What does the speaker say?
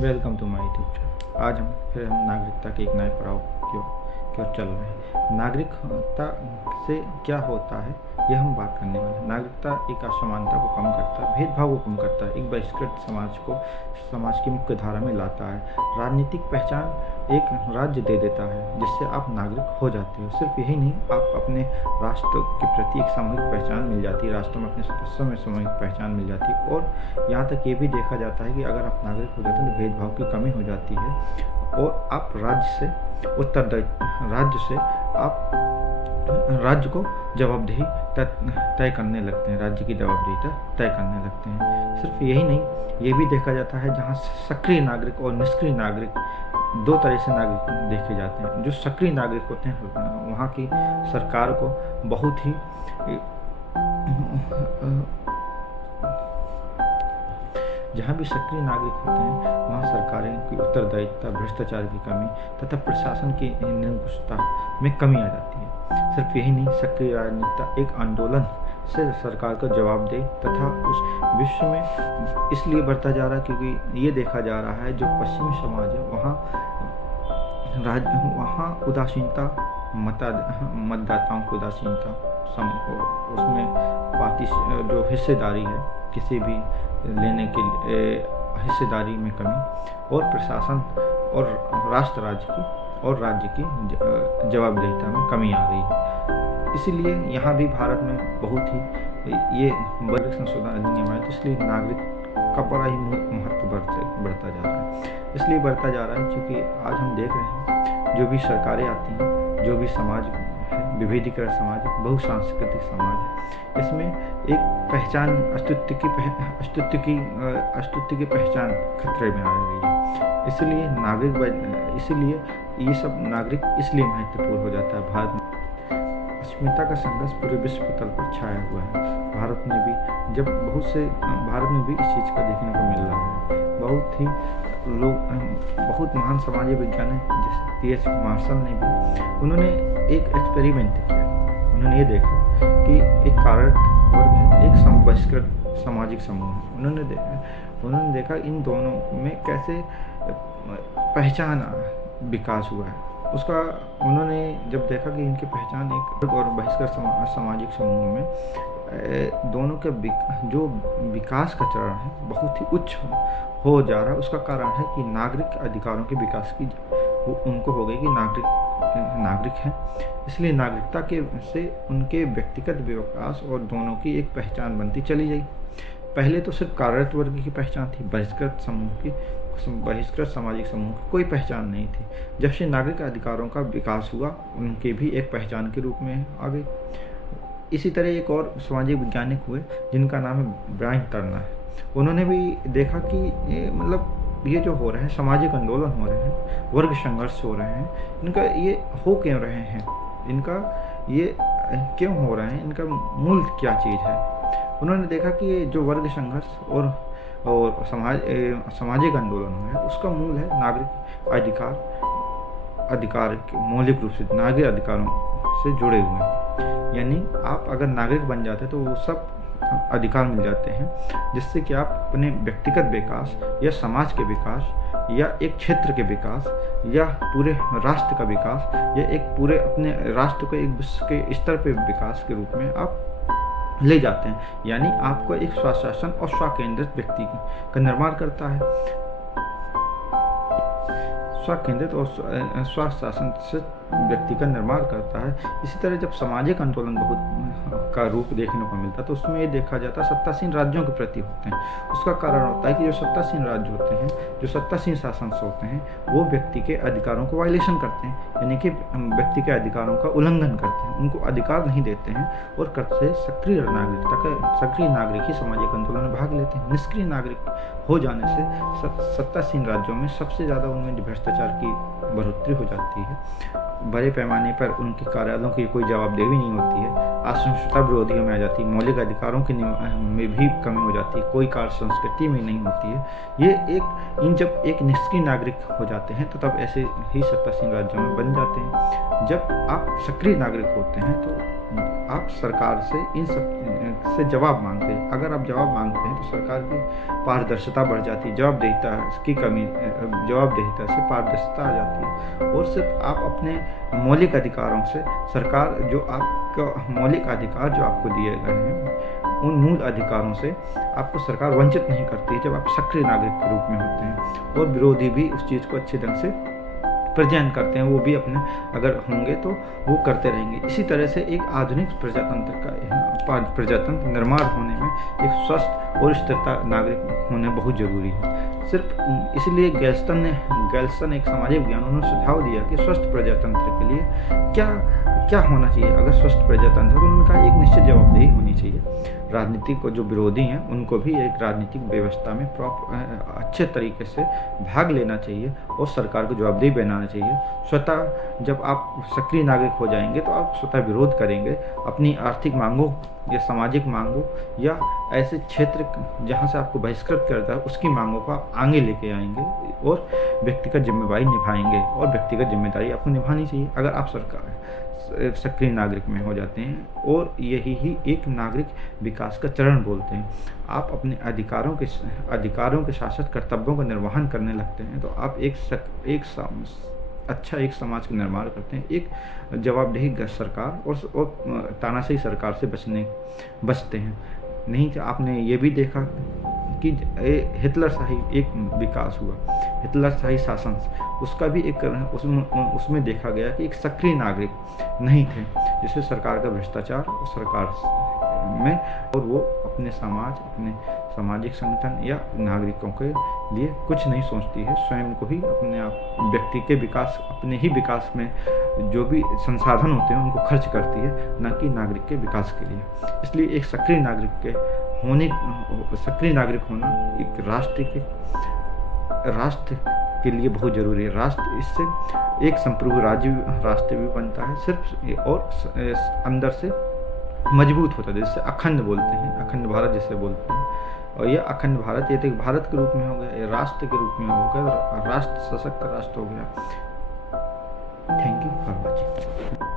Welcome to my YouTube channel. आज हम नागरिकता के एक नए पड़ाव की ओर चल रहे हैं। नागरिकता से क्या होता है यह हम बात करने वाले हैं। नागरिकता एक असमानता को कम करता है, भेदभाव को कम करता है, एक बहिष्कृत समाज को समाज की मुख्य धारा में लाता है। राजनीतिक पहचान एक राज्य दे देता है जिससे आप नागरिक हो जाते हो। सिर्फ यही नहीं, आप अपने राष्ट्र के प्रति एक सामूहिक पहचान मिल जाती है, राष्ट्र में अपने सदस्यों में सामूहिक पहचान मिल जाती है। और यहाँ तक ये भी देखा जाता है कि अगर आप नागरिक हो जाते हैं तो भेदभाव की कमी हो जाती है और आप राज्य को जवाबदेही तय करने लगते हैं, राज्य की जवाबदेही तय करने लगते हैं। सिर्फ यही नहीं, ये भी देखा जाता है जहाँ सक्रिय नागरिक और निष्क्रिय नागरिक दो तरह से नागरिक देखे जाते हैं। जो सक्रिय नागरिक होते हैं वहाँ की सरकार को बहुत ही जहाँ भी सक्रिय नागरिक होते हैं वहाँ सरकारें की उत्तरदायित्व, भ्रष्टाचार की कमी तथा प्रशासन की निरंकुशता में कमी आ जाती है। सिर्फ यही नहीं, सक्रिय राजनीतिक एक आंदोलन से सरकार को जवाब दे तथा उस विश्व में इसलिए बढ़ता जा रहा है क्योंकि ये देखा जा रहा है जो पश्चिमी समाज है वहाँ उदासीनता, मतदाताओं की उदासीनता, उसमें पार्टी जो हिस्सेदारी है किसी भी लेने के लिए हिस्सेदारी में कमी और प्रशासन और राज्य की जवाबदेहिता में कमी आ रही है। इसीलिए यहाँ भी भारत में बहुत ही ये वर्ग संशोधन अधिनियम है, तो इसलिए नागरिक का बड़ा ही महत्व बढ़ता जा रहा है। इसलिए बढ़ता जा रहा है क्योंकि आज हम देख रहे हैं जो भी सरकारें आती हैं, जो भी समाज है, विविधीकृत समाज है, बहुसांस्कृतिक समाज है, इसमें एक पहचान अस्तित्व की पहचान खतरे में आ रही है। इसलिए ये सब नागरिक इसलिए महत्वपूर्ण हो जाता है। भारत में अस्मिता का संघर्ष पूरे विश्व तल पर छाया हुआ है। भारत में भी इस चीज़ का देखने को मिल रहा है। बहुत महान समाज वैज्ञानिक जैसे T.H. मार्शल ने भी उन्होंने एक एक्सपेरिमेंट किया। उन्होंने ये देखा कि एक कार्यरत वर्ग है, एक बहिष्कृत सामाजिक समूह है। उन्होंने देखा इन दोनों में कैसे पहचान विकास हुआ है। उसका उन्होंने जब देखा कि इनकी पहचान एक और बहिष्कृत सामाजिक समूह में दोनों के जो विकास का चरण है बहुत ही उच्च हो जा रहा है। उसका कारण है कि नागरिक अधिकारों के विकास की उनको हो गई कि नागरिक हैं, इसलिए नागरिकता से उनके व्यक्तिगत विकास और दोनों की एक पहचान बनती चली गई। पहले तो सिर्फ कार्यरत वर्ग की पहचान थी, बहिष्कृत सामाजिक समूह की कोई पहचान नहीं थी। जब से नागरिक अधिकारों का विकास हुआ उनके भी एक पहचान के रूप में आ गई। इसी तरह एक और सामाजिक वैज्ञानिक हुए जिनका नाम है ब्रायन टर्नर। उन्होंने भी देखा कि ये जो हो रहे हैं सामाजिक आंदोलन हो रहे हैं, वर्ग संघर्ष हो रहे हैं, इनका ये हो क्यों रहे हैं, इनका ये क्यों हो रहे हैं, इनका मूल क्या चीज़ है। उन्होंने देखा कि ये जो वर्ग संघर्ष और सामाजिक आंदोलन है उसका मूल है नागरिक अधिकार मौलिक रूप से नागरिक अधिकारों से जुड़े हुए हैं। यानी आप अगर नागरिक बन जाते तो वो सब अधिकार मिल जाते हैं जिससे कि आप अपने व्यक्तिगत विकास या समाज के विकास या एक क्षेत्र के विकास या पूरे राष्ट्र का विकास या एक पूरे अपने राष्ट्र को एक विश्व के स्तर पर विकास के रूप में आप ले जाते हैं। यानी आपको एक स्वशासन और स्वकेंद्रित व्यक्ति का निर्माण करता है। स्वकेंद्रित और स्वशासन से व्यक्ति का निर्माण करता है। इसी तरह जब सामाजिक आंदोलन बहुत का रूप देखने को मिलता है तो उसमें ये देखा जाता है सत्तासीन राज्यों के प्रति होते हैं। उसका कारण होता है कि जो सत्तासीन राज्य होते हैं, जो सत्तासीन शासन होते हैं, वो व्यक्ति के अधिकारों को वायलेशन करते हैं, यानी कि व्यक्ति के अधिकारों का उल्लंघन करते हैं, उनको अधिकार नहीं देते हैं और करते सक्रिय नागरिक ही सामाजिक आंदोलन में भाग लेते हैं। निष्क्रिय नागरिक हो जाने से सत्तासीन राज्यों में सबसे ज़्यादा उनमें भ्रष्टाचार की बढ़ोतरी हो जाती है। बड़े पैमाने पर उनके कार्यालयों की कोई जवाबदेही नहीं होती है, असहिष्णुता विरोधियों में आ जाती है, मौलिक अधिकारों के में भी कमी हो जाती है, कोई कार्य संस्कृति में नहीं होती है। जब एक निष्क्रिय नागरिक हो जाते हैं तो तब ऐसे ही सत्तासीन राज्यों में बन जाते हैं। जब आप सक्रिय नागरिक होते हैं तो आप सरकार से इन सब से जवाब मांगते हैं। अगर आप जवाब मांगते हैं तो सरकार की पारदर्शिता बढ़ जाती है, जवाबदेहिता की कमी, जवाबदेहिता से पारदर्शिता आ जाती है। और सिर्फ आप अपने मौलिक अधिकारों से, सरकार जो आपका मौलिक अधिकार जो आपको दिए गए हैं, उन मूल अधिकारों से आपको सरकार वंचित नहीं करती है जब आप सक्रिय नागरिक के रूप में होते हैं। और विरोधी भी उस चीज़ को अच्छे ढंग से प्रेजेंट करते हैं, वो भी अपने अगर होंगे तो वो करते रहेंगे। इसी तरह से एक आधुनिक प्रजातंत्र निर्माण होने में एक स्वस्थ और स्थिरता नागरिक होने बहुत जरूरी है। सिर्फ इसलिए गैल्सन एक सामाजिक विज्ञान, उन्होंने सुझाव दिया कि स्वस्थ प्रजातंत्र के लिए क्या होना चाहिए। अगर स्वस्थ प्रजातंत्र है तो उनका एक निश्चित जवाबदेही होनी चाहिए। राजनीति को जो विरोधी हैं उनको भी एक राजनीतिक व्यवस्था में अच्छे तरीके से भाग लेना चाहिए और सरकार को जवाबदेही बनाना चाहिए। स्वतः जब आप सक्रिय नागरिक हो जाएंगे तो आप स्वतः विरोध करेंगे, अपनी आर्थिक मांगों या सामाजिक मांगों या ऐसे क्षेत्र जहाँ से आपको बहिष्कृत करता है उसकी मांगों को आप आगे लेके आएंगे और व्यक्तिगत जिम्मेदारी निभाएंगे। और व्यक्तिगत जिम्मेदारी आपको निभानी चाहिए अगर आप सक्रिय नागरिक में हो जाते हैं। और यही ही एक नागरिक विकास का चरण बोलते हैं। आप अपने अधिकारों के शासक कर्तव्यों का निर्वहन करने लगते हैं तो आप एक समाज का निर्माण करते हैं, एक जवाबदेही सरकार और तानाशाही सरकार से बचते हैं। नहीं तो आपने ये भी देखा कि हिटलरशाही एक विकास हुआ, हिटलरशाही शासन, उसका भी एक उसमें देखा गया कि एक सक्रिय नागरिक नहीं थे, जिससे सरकार का भ्रष्टाचार और सरकार में, और वो अपने अपने सामाजिक संगठन या नागरिकों के लिए कुछ नहीं सोचती है, स्वयं को ही अपने आप व्यक्ति के विकास, अपने ही विकास में जो भी संसाधन होते हैं उनको खर्च करती है, न कि नागरिक के विकास के लिए। इसलिए एक सक्रिय नागरिक होना एक राष्ट्र के लिए बहुत जरूरी है। राष्ट्र इससे एक संप्रभु राष्ट्र भी बनता है सिर्फ, और अंदर से मजबूत होता है, जिससे अखंड बोलते हैं, अखंड भारत जिसे बोलते हैं। और यह अखंड भारत, ये तो एक भारत के रूप में हो गया, ये राष्ट्र के रूप में हो गया, राष्ट्र सशक्त राष्ट्र हो गया। Thank you for watching.